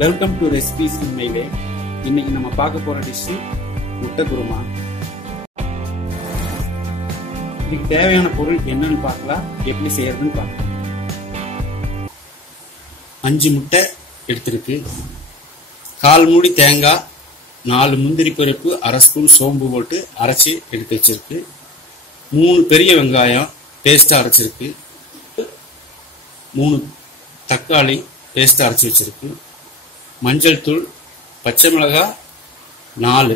Welcome to recipes in my way. இன்னைக்கு நம்ம பார்க்க போற டிஷ் முட்டை குருமா. இதுக்கு தேவையான பொருள் என்னன்னு பார்க்கலாம், எப்படி செய்யறதுன்னு பார்க்கலாம். 5 முட்டை எடுத்திருக்கு, 1/4 மூடி தேங்காய், 4 முந்திரி பருப்பு, 1/2 ஸ்பூன் சோம்பு போட்டு அரைச்சி எடுத்து வச்சிருக்கு, 3 பெரிய வெங்காயம் பேஸ்டா அரைச்சிருக்கு, 3 தக்காளி பேஸ்டா அரைச்சி வச்சிருக்கு, மஞ்சள் தூள், பச்சை மிளகாய் 4,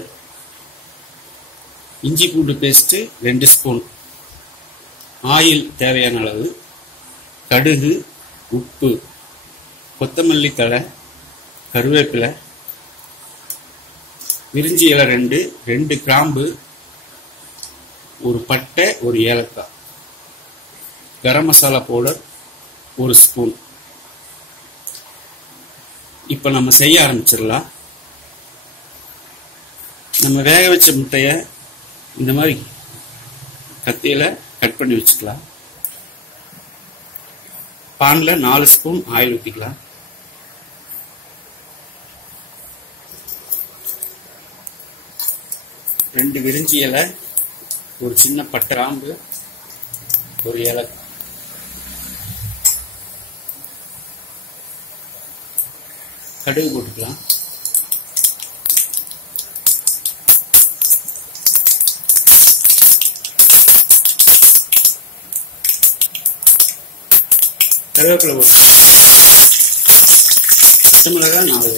இஞ்சி பூண்டு பேஸ்ட் 2 ஸ்பூன், ஆயில் தேவையான அளவு, கடுகு, உப்பு, கொத்தமல்லி தழை, கருவேப்பிலை, விரிஞ்சி இலை 2 கிராம்பு, ஒரு பட்டை, ஒரு ஏலக்காய், கரம் மசாலா பவுடர் 1 ஸ்பூன். இப்ப நம்ம செய்ய ஆரம்பிச்சிடலாம். நம்ம வேக வச்ச முட்டைய இந்த மாதிரி கத்தியில கட் பண்ணி வச்சுக்கலாம். பான்ல 4 ஸ்பூன் ஆயில் ஊற்றிக்கலாம். ரெண்டு விரிஞ்சி இலை, ஒரு சின்ன பட்டை, கிராம்பு, ஒரு ஏலக்காய், கடுகு போட்டுக்கலாம். கருவேப்பிலை போட்டுக்கலாம். பச்சை மிளகாய் 4,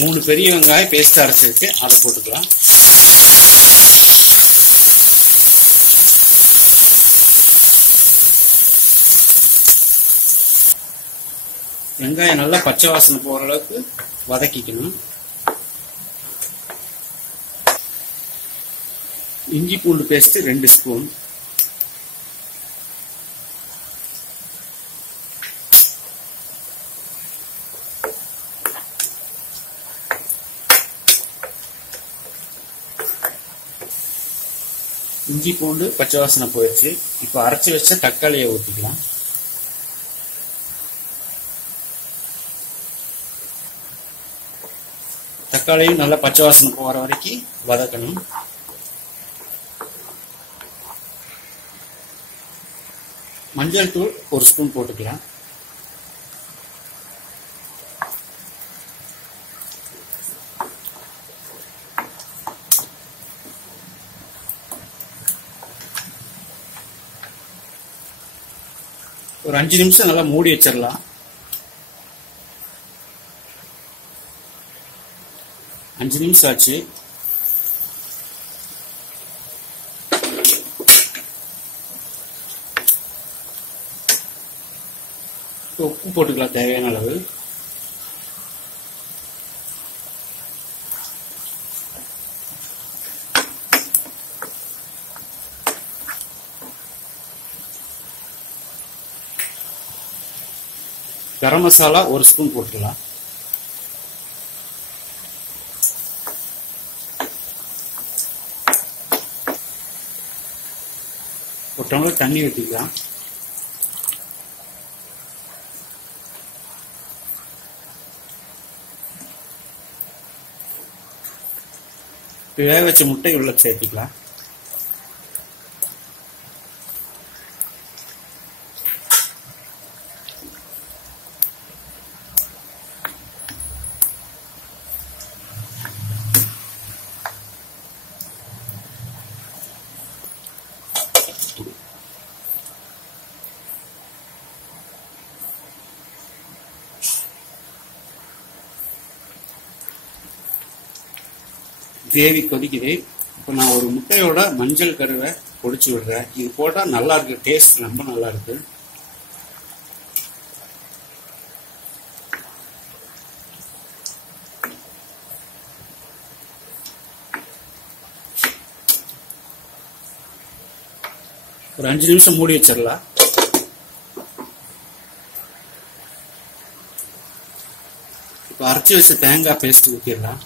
மூணு பெரிய வெங்காயம் பேஸ்ட் அரைச்சிருக்கு, அதை போட்டுக்கலாம். வெங்காயம் நல்லா பச்சை வாசனை போற அளவுக்கு வதக்கிக்கணும். இஞ்சி பூண்டு பேஸ்ட் 2 ஸ்பூன், இஞ்சி பூண்டு பச்சை வாசனை போயிடுச்சு. இப்போ அரைச்சி வச்ச தக்காளியை ஊற்றிக்கலாம். தக்காளியும் நல்லா பச்சை வாசனை போகிற வரைக்கும் வதக்கணும். மஞ்சள் தூள் 1 ஸ்பூன் போட்டுக்கலாம். ஒரு 5 நிமிஷம் நல்லா மூடி வச்சிடலாம். 5 நிமிஷம் ஆச்சு. உப்பு போட்டுக்கலாம் தேவையான அளவு. கரம் மசாலா 1 ஸ்பூன் போட்டுக்கலாம். ஒரு டம்ளர் தண்ணி ஊற்றிக்கலாம். வேக வச்ச முட்டை உள்ள சேர்த்திக்கலாம். கிரேவி கொதிக்குது. இப்போ நான் ஒரு முட்டையோட மஞ்சள் கருவை பொடிச்சு விடுறேன். இது போட்டா நல்லா இருக்கு, டேஸ்ட் ரொம்ப நல்லா இருக்கு. ஒரு 5 நிமிஷம் மூடி வச்சிடலாம். இப்போ அரைச்சி வச்ச தேங்காய் பேஸ்ட் ஊற்றிடலாம்.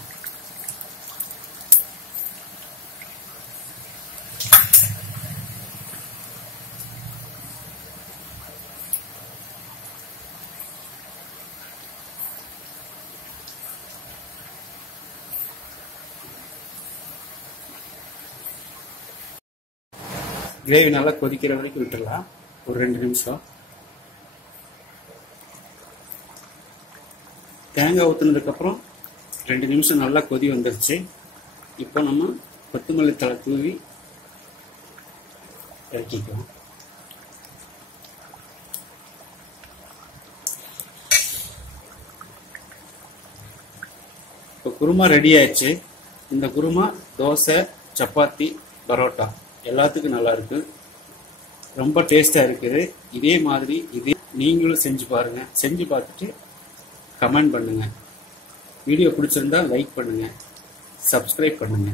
கிரேவி நல்லா கொதிக்கிற வரைக்கும் விட்டுடலாம். ஒரு 2 நிமிஷம். தேங்காய் ஊற்றுனதுக்கப்புறம் 2 நிமிஷம் நல்லா கொதி வந்துருச்சு. இப்போ நம்ம கொத்தமல்லி தழை தூவி இறக்கிக்கலாம். இப்போ குருமா ரெடி ஆயிடுச்சு. இந்த குருமா தோசை, சப்பாத்தி, பரோட்டா எல்லாத்துக்கும் நல்லா இருக்கு. ரொம்ப டேஸ்டா இருக்குது. இதே மாதிரி நீங்களும் செஞ்சு பாருங்க. செஞ்சு பார்த்துட்டு கமெண்ட் பண்ணுங்க. வீடியோ பிடிச்சிருந்தா லைக் பண்ணுங்க, சப்ஸ்கிரைப் பண்ணுங்க.